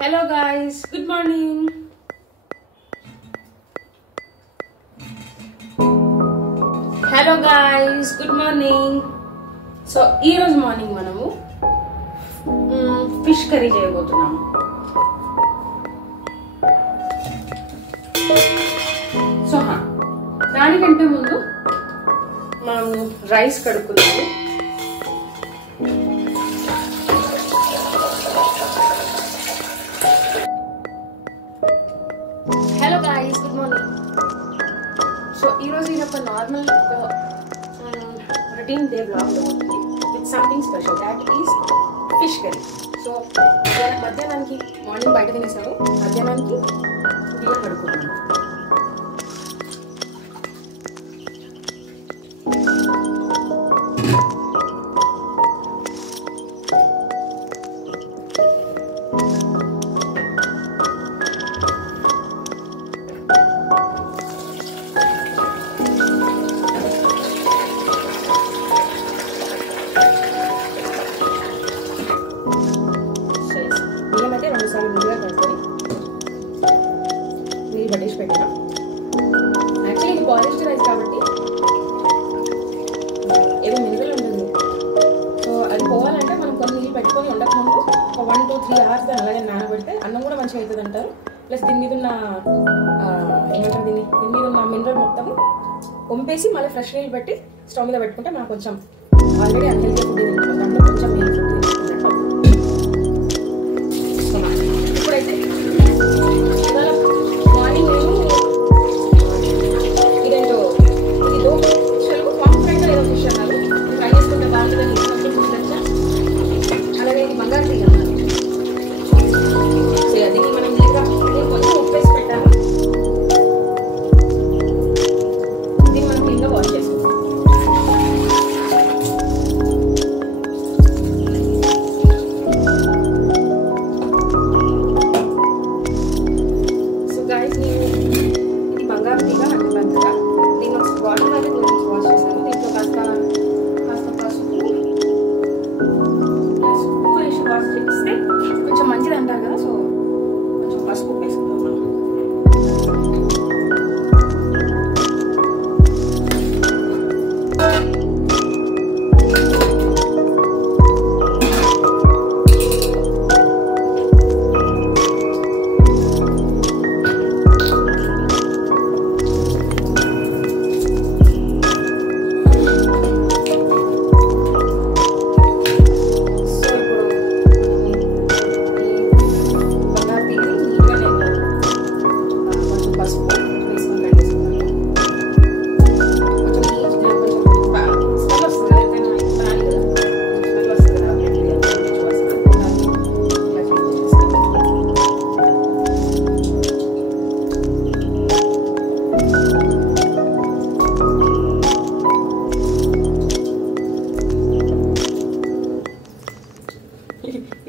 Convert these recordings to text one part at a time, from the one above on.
Hello guys, good morning. Hello guys, good morning. So ee roju morning manamu fish curry cheyabothunnamu. So దానికంటే ముందు మనము rice కడుక్కుందాము. Hello guys, good morning. So ee roju in a normal routine day vlog with something special, that is fish curry. So మధ్యాహ్నానికి morning బయట తినేసాము, మధ్యాహ్నానికి బియ్యం కడుక్కుంటున్నాము. ముందుగా కలుపుకొని నీళ్ళు పట్టేసి పెట్టినా. యాక్చువల్లీ ఇది పాలిష్డ్ రైస్ కాబట్టి ఏదో మినరల్ ఉంటుంది. సో అది పోవాలంటే మనం కొన్ని నీళ్ళు పెట్టుకొని ఉండకముందు ఒక 1 to 3 hours దాన్ని అలాగే నానబెడితే అన్నం కూడా మంచిగా అవుతుంది అంటారు. ప్లస్ దీని మీద ఉన్న ఏమంటారు దీని మీద ఉన్న మినరల్ మొత్తం పంపేసి మళ్ళీ ఫ్రెష్ నీళ్ళు పెట్టి స్టవ్ మీద పెట్టుకుంటే మనకు కొంచెం ఆల్రెడీ అన్హెల్తీ ఫుడ్ తింటున్నాం, దాంట్లో కొంచెం నీళ్ళు ఫుడ్ తింటున్నట్టు. ఇప్పుడైతే ఇవాళ మార్నింగ్ నేను ఇది దోశలు కాన్ఫిడెంట్గా ఏదో ఫిష్ అన్నారు, ట్రై చేసుకుంటే బాగుంటుందని ఫిష్ తెచ్చా. అలాగే ఇది బంగారు తీగ అన్నారు. సో అది మనం ఇంకా నేను కొంచెం ఉప్పు వేసి పెట్టాను. దీన్ని మనం క్లీన్గా వాష్ చేసుకుంటాం. కొంచెం మంచిది అంటారు కదా, సో కొంచెం పసుపు వేసుకుందాం మనం.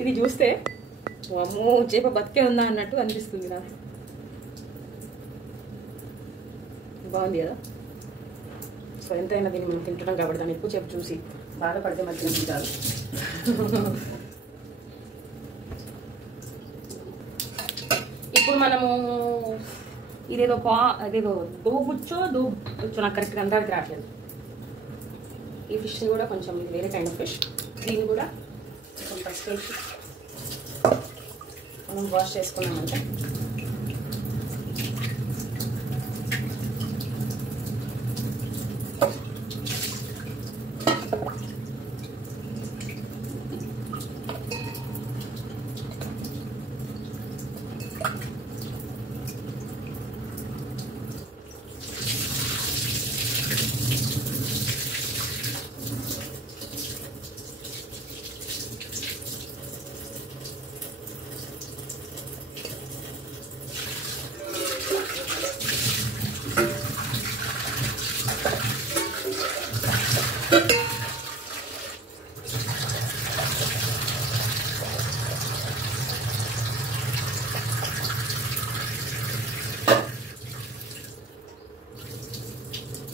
ఇది చూస్తే అమ్మో చేప బతికే ఉందా అన్నట్టు అనిపిస్తుంది నాకు. బాగుంది కదా. సో ఎంతైనా దీన్ని మనం తింటున్నాం కాబట్టి దాన్ని ఎక్కువ చేప చూసి బాధపడితే మధ్య కాదు. ఇప్పుడు మనము ఇదేదో అదేదో దోబుచ్చో నాకు కరెక్ట్గా అందరికి రావట్లేదు. ఈ ఫిష్ని కూడా కొంచెం ఇది వేరే కైండ్ ఆఫ్ ఫిష్, దీన్ని కూడా కొంచెం పసుపు వేసి మనం వాష్ చేసుకున్నామంటే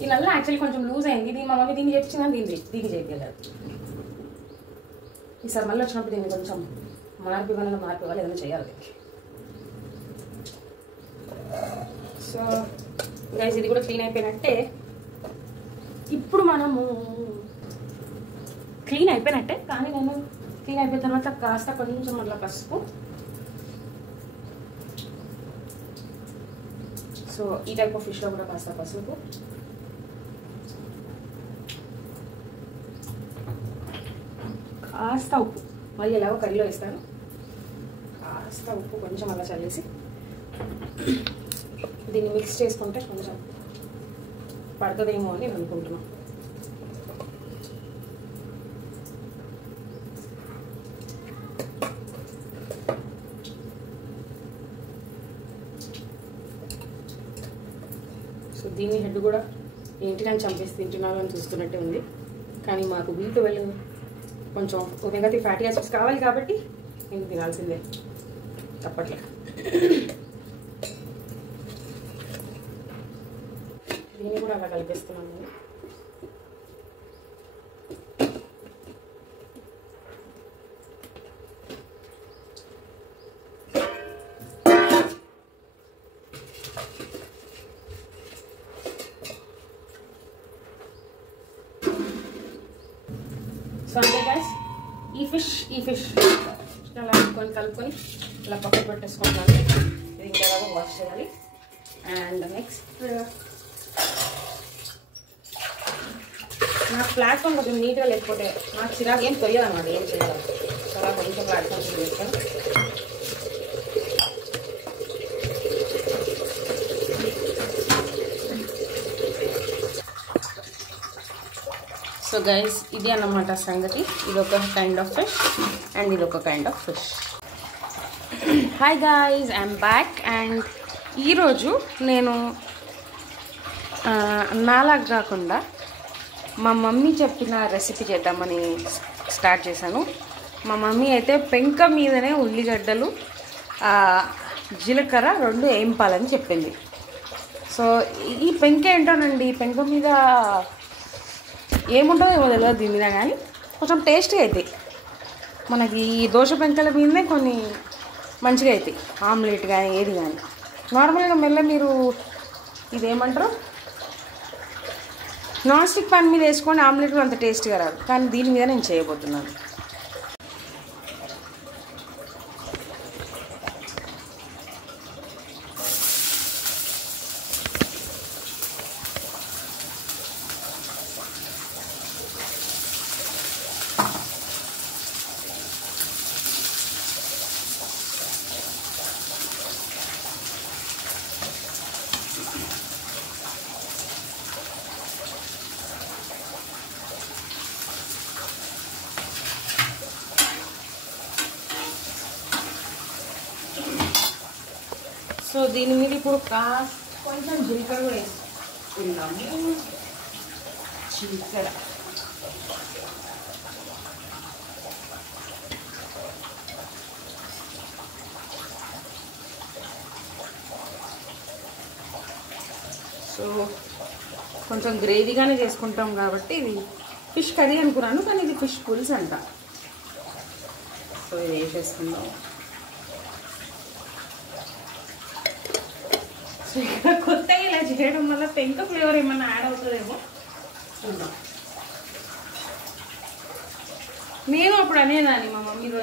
ఈ నల్ల యాక్చువల్లీ కొంచెం లూజ్ అయింది. దీన్ని మా మమ్మీ దీన్ని చేపించిందని దీన్ని చేయలేదు. ఈసారి మళ్ళీ వచ్చినప్పుడు దీన్ని కొంచెం మార్పు ఏదైనా చేయాలి. సో గైస్ ఇది కూడా క్లీన్ అయిపోయినట్టే. ఇప్పుడు మనము క్లీన్ అయిపోయినట్టే, కానీ నేను క్లీన్ అయిపోయిన తర్వాత కాస్త కొంచెం అట్లా పసుపు. సో ఈ టైప్ ఆఫ్ ఫిష్లో కూడా కాస్త పసుపు, కాస్త ఉప్పు, మళ్ళీ ఎలాగో కర్రీలో వేస్తాను, కాస్త ఉప్పు కొంచెం అలా చల్లేసి దీన్ని మిక్స్ చేసుకుంటే కొంచెం పడుతుందేమో అని అనుకుంటున్నాం. సో దీని హెడ్ కూడా ఏంటి నేను చంపేసి తింటున్నాను అని చూస్తున్నట్టే ఉంది, కానీ మాకు B12 కొంచెం ఒమేగా-3 ఫ్యాటీ యాసిడ్స్ కావాలి కాబట్టి నేను తినాల్సిందే, తప్పట్లే. దీన్ని కూడా అలా కలిపేస్తున్నాను. సో అంతే గైస్, ఈ ఫిష్ అలా కలుపుకొని ఇలా పక్కకు పెట్టేసుకుంటున్నాను. ఇది ఇంకా ఎలాగో వాష్ చేయాలి. అండ్ నెక్స్ట్ నాకు ప్లాట్ఫామ్ కొంచెం నీట్గా లేకపోతే నాకు చిరాకు ఏం తొయ్యదు అన్నమాట, ఏం చేయాలి. సో అలా కొంచెం ప్లాట్ఫామ్ చేస్తాను. సో గైస్ ఇది అన్నమాట సంగతి. ఇది ఒక కైండ్ ఆఫ్ ఫిష్ అండ్ ఇది ఒక kind of fish. Hi guys, I'm back. And ఈరోజు నేను నాలాగా కాకుండా మా మమ్మీ చెప్పిన రెసిపీ చేద్దామని స్టార్ట్ చేశాను. మా మమ్మీ అయితే పెంక మీదనే ఉల్లిగడ్డలు జీలకర్ర 2 వేయింపాలని చెప్పింది. సో ఈ పెంక ఏంటోనండి, పెంక మీద ఏముంటుందో ఏమో తెలియదు దీని మీద, కానీ కొంచెం టేస్ట్గా అవుతాయి. మనకి ఈ దోశ పెంకల మీదనే కొన్ని మంచిగా అవుతాయి, ఆమ్లెట్ కానీ ఏది కానీ. నార్మల్గా మెల్ల మీరు ఇదేమంటారు నాన్ స్టిక్ పాన్ మీద వేసుకొని ఆమ్లెట్ కూడా అంత టేస్ట్గా రాదు, కానీ దీని మీద నేను చేయబోతున్నాను. సో దీని మీద ఇప్పుడు కొంచెం జీలకర్ర కూడా వేసుకుందాము. జీలకర్ర సో కొంచెం గ్రేవీగానే చేసుకుంటాం కాబట్టి ఇది ఫిష్ కర్రీ అనుకున్నాను, కానీ ఇది ఫిష్ పులుసు అంట. సో ఇది వేసేసుకుందాం. కొత్తగా ఇలా చేయడం వల్ల పెంక ఫ్లేవర్ ఏమన్నా యాడ్ అవుతుందేమో చూద్దాం. నేను అప్పుడు అనేదాన్ని మా మమ్మీలో,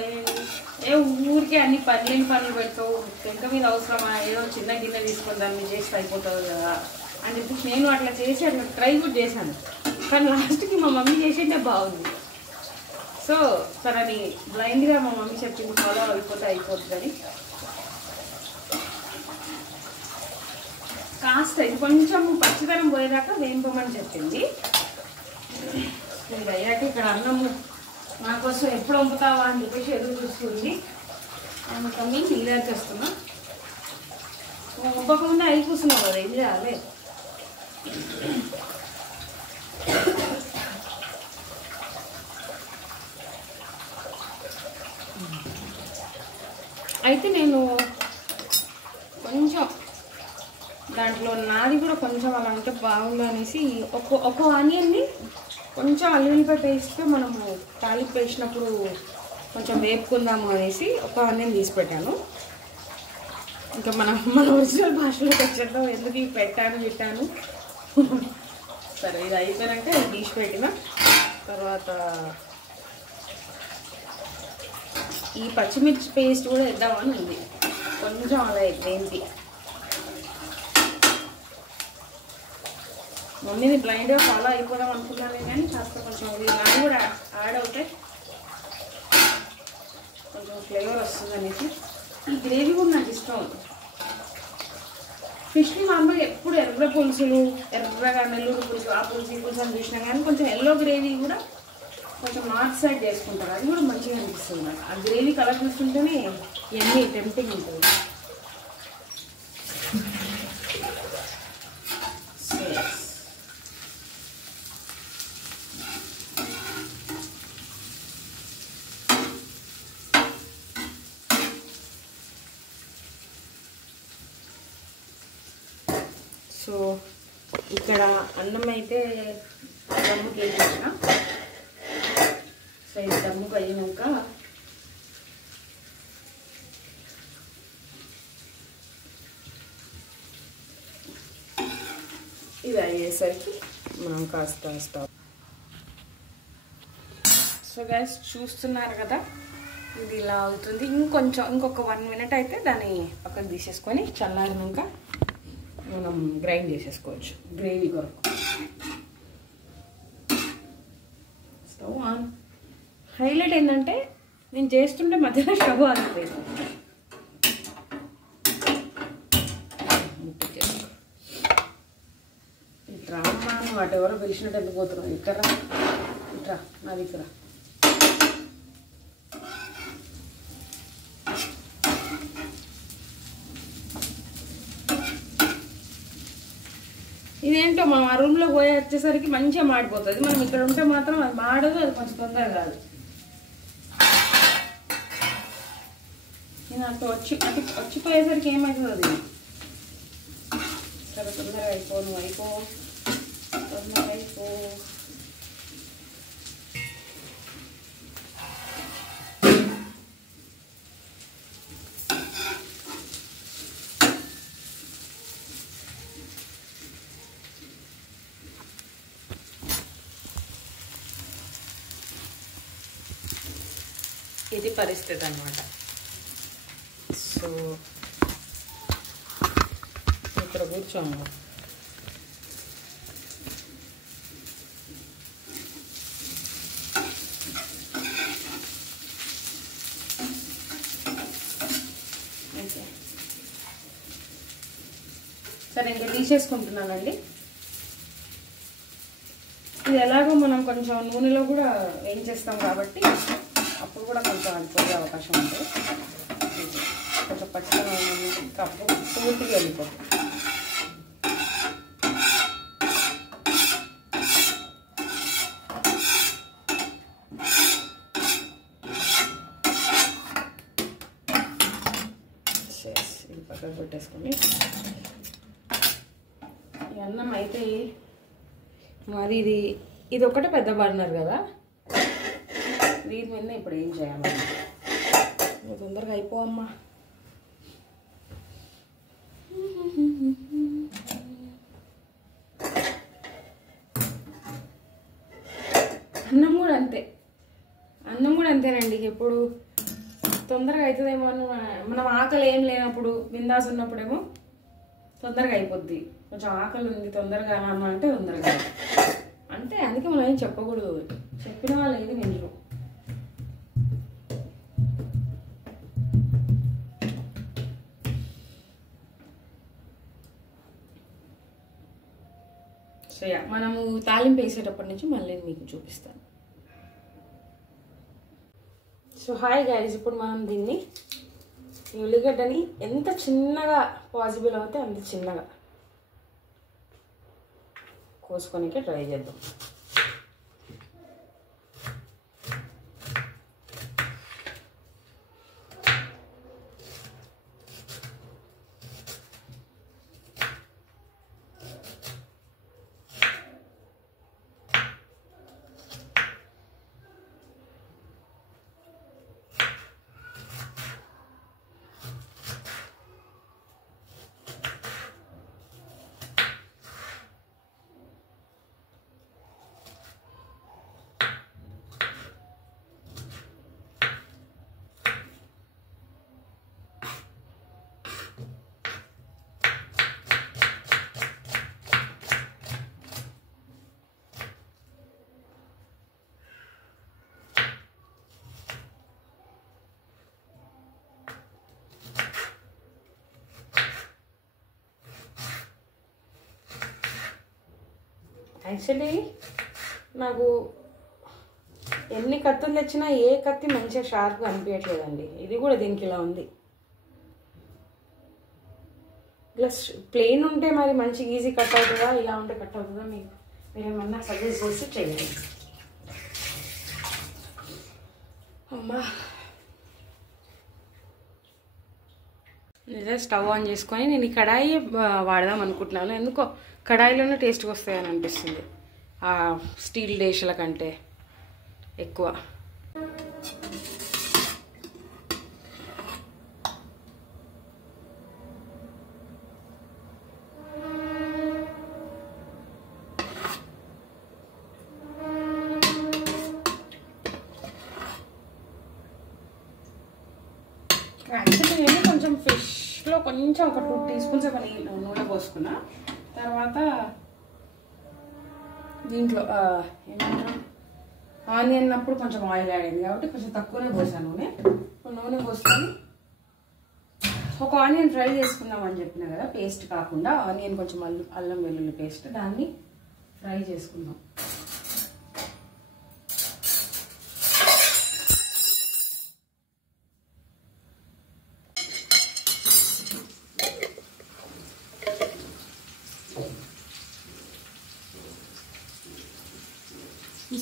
ఊరికే అన్ని పనులు పెడతావు, పెంక మీద అవసరమా, ఏదో చిన్న గిన్నె తీసుకొని దాన్ని చేస్తే అయిపోతుంది కదా అని చెప్పి నేను అట్లా చేసి అట్లా ట్రై కూడా చేశాను. కానీ లాస్ట్కి మా మమ్మీ చేసిందే బాగుంది. సో తనని బ్లైండ్గా మా మమ్మీ చెప్పింది ఫాలో అయిపోతుందని కాస్త ఇది కొంచెం పచ్చిదనం పోయేదాకా వేయింపమని చెప్పింది. ఇది అయ్యాక ఇక్కడ అన్నము నా కోసం ఎప్పుడు వంపుతావా అని చెప్పేసి ఎదురు చూస్తుంది. అందుకని నీళ్ళు చేస్తున్నా. వంపకుండా అయి కూర్చున్నావు కదా, ఏం చేయాలి. అయితే నేను కొంచెం దాంట్లో నాది కూడా కొంచెం అలా ఉంటే బాగుండు అనేసి ఒక ఆనియన్ని కొంచెం అల్లుల్లిపాయ పేస్ట్తో మనము తాలింపు వేసినప్పుడు కొంచెం వేపుకుందాము అనేసి ఒక ఆనియన్ తీసి పెట్టాను. ఇంకా మన ఒరిజినల్ భాషలోకి వచ్చేద్దాం. ఎందుకు ఇవి పెట్టాను సరే, ఇది అయిపోయాక తీసి పెట్టిన తర్వాత ఈ పచ్చిమిర్చి పేస్ట్ కూడా వేద్దామని ఉంది. కొంచెం అలా ఏంటి మమ్మీని బ్లైండ్గా ఫాలో అయిపోదాం అనుకున్నాను, కానీ కాస్త కొంచెం నాకు కూడా యాడ్ అవుతాయి, కొంచెం ఫ్లేవర్ వస్తుంది అనేసి. ఈ గ్రేవీ కూడా నాకు ఇష్టం. ఫిష్ని మామూలుగా ఎప్పుడు ఎర్ర పులుసులు, ఎర్రగా నెల్లూరు పులుసు, ఆ పులుసు ఈ పులుసు అని చూసినా కానీ కొంచెం ఎల్లో గ్రేవీ కూడా కొంచెం నార్త్ సైడ్ చేసుకుంటారు. అది కూడా మంచిగా అనిపిస్తుంది నాకు. ఆ గ్రేవీ కలర్ చూస్తుంటేనే ఎన్ని టెంప్టింగ్ ఉంటుంది. సో ఇక్కడ అన్నం అయితే దమ్ముకి వేసేసిన. సో ఇది దమ్ముకు అయినాక ఇది అయ్యేసరికి మనం కాస్త స్టాప్. సో గైస్ చూస్తున్నారు కదా, ఇది ఇలా అవుతుంది. ఇంకొక 1 minute అయితే దాన్ని పక్కకు తీసేసుకొని చల్లారినాక మనం గ్రైండ్ చేసేసుకోవచ్చు గ్రేవీ కొరకు. Stove on. హైలైట్ ఏంటంటే నేను చేస్తుంటే మధ్యలో స్టవ్ ఆగిపోయింది. ఇట్రా అమ్మా, వాటి ఎవరో పిలిచినట్టు వెళ్ళిపోతున్నావు. ఇట్రా నా దగ్గర. ఇదేంటో మనం ఆ రూమ్లో పోయి వచ్చేసరికి మంచిగా మాడిపోతుంది. మనం ఇక్కడ ఉంటే మాత్రం అది మాడదు, అది కొంచెం తొందరగా కాదు. నేను వచ్చిపోయేసరికి ఏమవుతుంది అది. సరే తొందరగా అయిపో తొందరగా అయిపో. ఇది పరిస్థితి అన్నమాట. సో ఇక్కడ కూర్చోము. ఓకే, సరే ఇంకా తీసేసుకుంటున్నానండి. ఇది ఎలాగో మనం కొంచెం నూనెలో కూడా వేయించేస్తాం కాబట్టి అప్పుడు కూడా కొంచెం అడిపోయే అవకాశం ఉంటుంది. కొంచెం పచ్చిగా కప్పు పూర్తిగా వెళ్ళిపోతుంది. ఇది పక్కకు పెట్టేసుకొని ఈ అన్నం అయితే మాది ఇది ఒకటే పెద్ద బర్నర్ కదా, దీని మీద ఇప్పుడు ఏం చేయాలి. తొందరగా అయిపోవమ్మా. అన్నం కూడా అంతేనండి. ఎప్పుడు తొందరగా అవుతుందేమో అని మనం ఆకలి ఏం లేనప్పుడు, బిందాస్ ఉన్నప్పుడేమో తొందరగా అయిపోద్ది. కొంచెం ఆకలి ఉంది తొందరగా అమ్మ అంటే తొందరగా అంటే. అందుకే మనం ఏం చెప్పకూడదు, చెప్పిన వాళ్ళు ఏది వినరు. సో మనము తాలింపు వేసేటప్పటి నుంచి మళ్ళీ మీకు చూపిస్తాను. సో హాయ్ గైస్, ఇప్పుడు మనం దీన్ని ఈ ఉల్లిగడ్డని ఎంత చిన్నగా పాసిబుల్ అవుతే అంత చిన్నగా కోసుకొనికే ట్రై చేద్దాం. యాక్చువల్లీ నాకు ఎన్ని కత్తులు తెచ్చినా ఏ కత్తి మంచిగా షార్ప్గా అనిపించట్లేదండి. ఇది కూడా దీనికి ఇలా ఉంది. ఇలా ప్లెయిన్ ఉంటే మరి మంచి ఈజీ కట్ అవుతుందా, ఇలా ఉంటే కట్ అవుతుందా మీరు ఏమన్నా సజెస్ట్ చేసి చేయండి. అమ్మా నిజంగా స్టవ్ ఆన్ చేసుకొని నేను ఈ కడాయి వాడదాం అనుకుంటున్నాను. ఎందుకో కడాయిలోనే టేస్ట్గా వస్తాయని అనిపిస్తుంది ఆ స్టీల్ డిష్ల కంటే ఎక్కువ. యాక్చువల్లీ నేను కొంచెం ఫిష్లో కొంచెం ఒక 2 టీ స్పూన్స్ నూనె పోసుకున్నా. తర్వాత దీంట్లో ఏమన్నా ఆనియన్ అప్పుడు కొంచెం ఆయిల్ యాడ్ అయింది కాబట్టి కొంచెం తక్కువనే పోసాను నూనె పోసుకొని ఒక ఆనియన్ ఫ్రై చేసుకుందాం అని చెప్పినా కదా, పేస్ట్ కాకుండా ఆనియన్ కొంచెం అల్లం వెల్లుల్లి పేస్ట్, దాన్ని ఫ్రై చేసుకుందాం.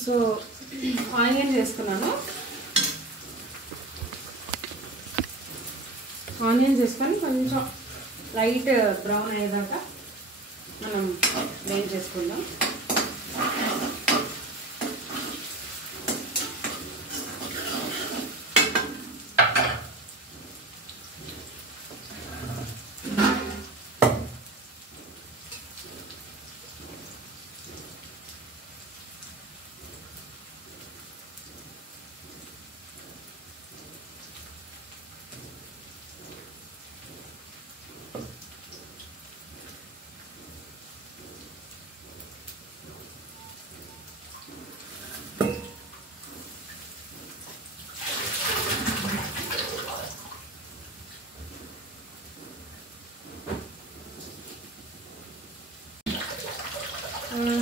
సో ఆనియన్ చేసుకున్నాను. ఆనియన్ చేసుకొని కొంచెం లైట్ బ్రౌన్ అయ్యేదాకా మనం వేడి చేసుకుందాం.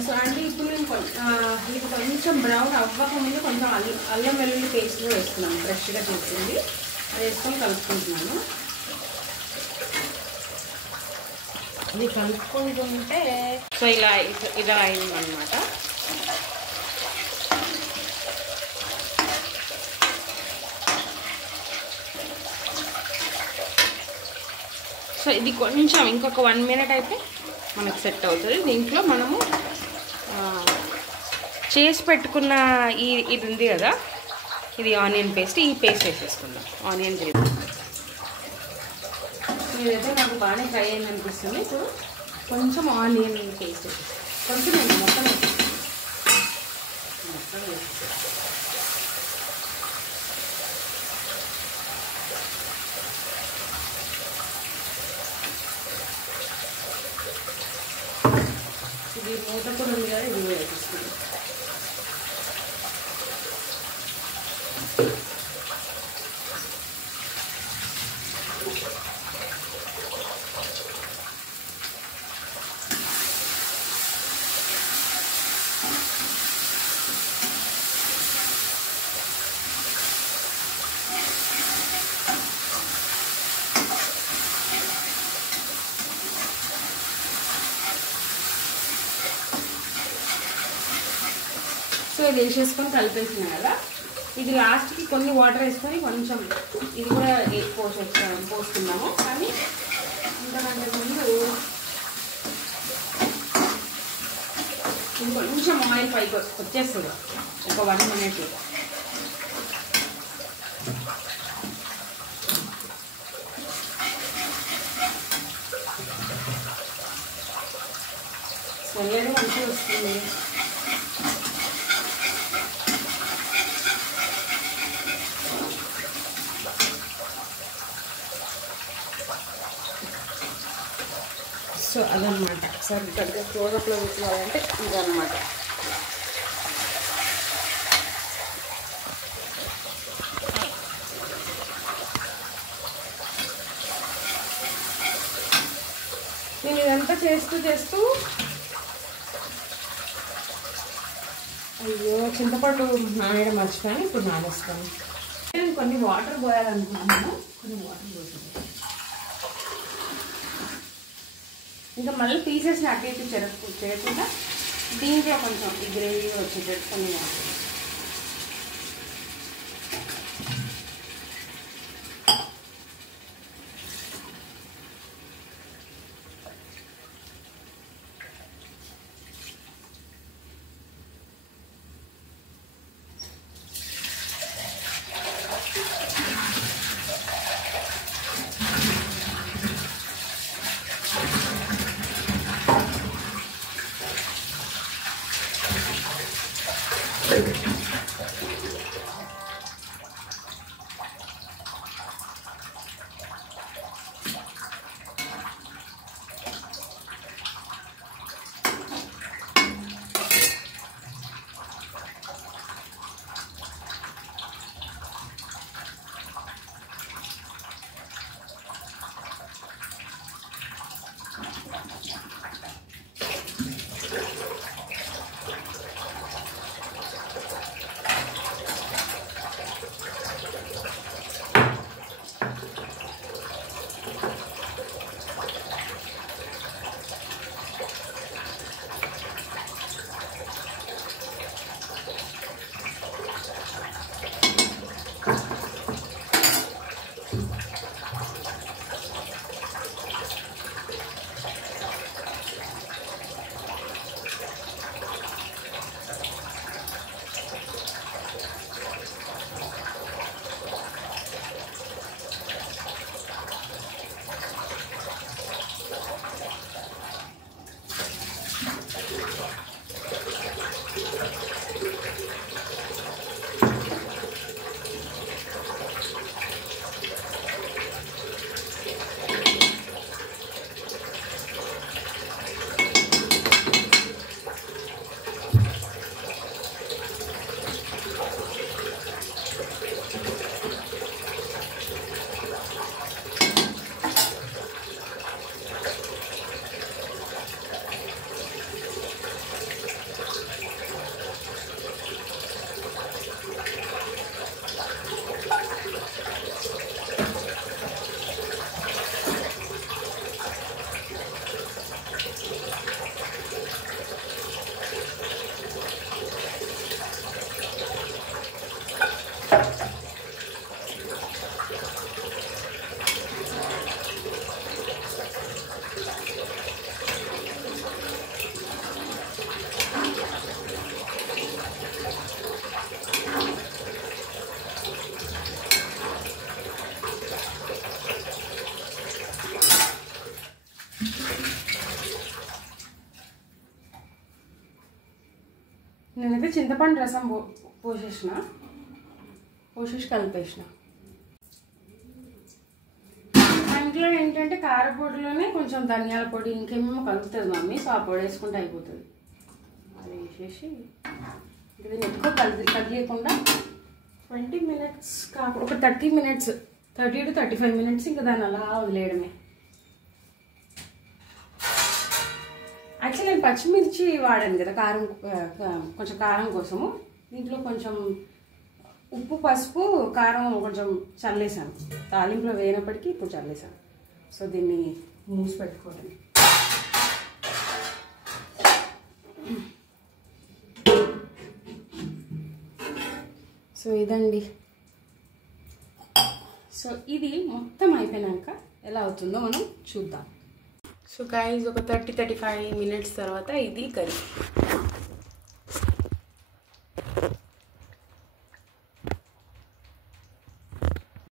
సో అంటే ఇప్పుడు నేను ఇది కొంచెం బ్రౌన్ అవ్వకముందు కొంచెం అల్లం వెల్లుల్లి పేస్ట్ వేస్తున్నాను, ఫ్రెష్గా చేసింది. అది వేసుకొని కలుపుకుంటున్నాను. ఇది కలుపుకుంటుంటే సో ఇలా అయిందనమాట. సో ఇది కొంచెం ఇంకొక 1 మినిట్ అయితే మనకు సెట్ అవుతుంది. దీంట్లో మనము చేసి పెట్టుకున్న ఇది ఉంది కదా, ఇది ఆనియన్ పేస్ట్, ఈ పేస్ట్ వేసేసుకుందాం. ఆనియన్ గ్రేవీ ఇదైతే నాకు బాగానే ఫ్రై అయింది అనిపిస్తుంది. ఇప్పుడు కొంచెం ఆనియన్ పేస్ట్ కొంచెం మొత్తం ఇది మూత కూడా ఉంది కదా, ఇది వేపిస్తుంది. సో ఇది వేసేసుకొని కలిపేసిన కదా, ఇది లాస్ట్కి కొన్ని వాటర్ వేసుకొని కొంచెం ఇది కూడా పోస్తున్నాము. కానీ ఇంతకంటే ముందు ఇది కొంచెం ఆయిల్ పైకి వచ్చేస్తుంది ఒక 1 మినిట్. స్మెల్ మంచిగా వస్తుంది. సో అదనమాట. సార్ ఇక్కడ క్లోజప్లో కూర్చోవాలంటే ఇదన్నమాట. నేను ఇదంతా చేస్తూ అయ్యో చింతపండు నానేయడం మర్చిపోయాను, ఇప్పుడు నానేస్తాను. నేను కొన్ని వాటర్ పోయాలనుకుంటున్నాను, కొన్ని వాటర్ పోసాను. ఇంకా మళ్ళీ పీసెస్ని అటు ఇటు చేయకుండా దీంట్లో కొంచెం ఈ గ్రేవీ వచ్చేటట్టు కొన్ని వాటర్. నేనైతే చింతపండు రసం పోసేసి కలిపేసిన. మా ఇంట్లో ఏంటంటే కారపొడిలోనే కొంచెం ధనియాల పొడి ఇంకేమేమో కలుపుతుంది మమ్మీ, సో ఆ పొడి వేసుకుంటే అయిపోతుంది. అది వేసేసి దీన్ని ఎక్కువ కదిలేయకుండా 20 minutes కాకుండా ఒక 30 minutes, 30 to 35 minutes ఇంకా దాన్ని అలా వదిలేయడమే. యాక్చువల్లీ నేను పచ్చిమిర్చి వాడాను కదా కారం, కొంచెం కారం కోసము. దీంట్లో కొంచెం ఉప్పు, పసుపు, కారం కొంచెం చల్లేసాను. తాలింపులో వేయనప్పటికీ ఇప్పుడు చల్లేసాను. సో దీన్ని మూసి పెట్టుకోవడం. సో ఇదండి. సో ఇది మొత్తం అయిపోయినాక ఎలా అవుతుందో మనం చూద్దాం. సో గైస్ ఒక 30-35 minutes తర్వాత ఇది కర్రీ.